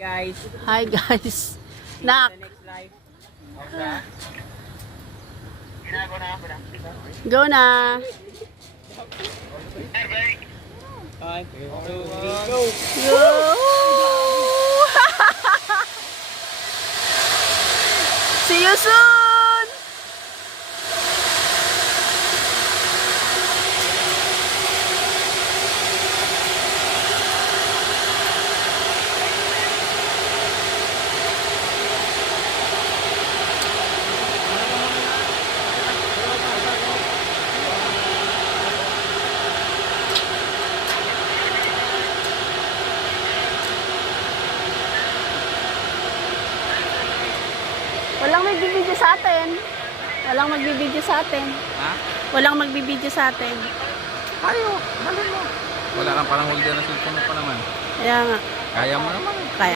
Guys, Hi guys. Nak, next live. go na. Hi. 2, 3, go. Go. See you soon. Walang magbibideo sa atin. Walang magbibideo sa atin. Ha? Walang magbibideo sa atin. Ayo, dali mo. Wala kang parang holder na cellphone mo pa naman. Kaya nga. Kaya mo naman.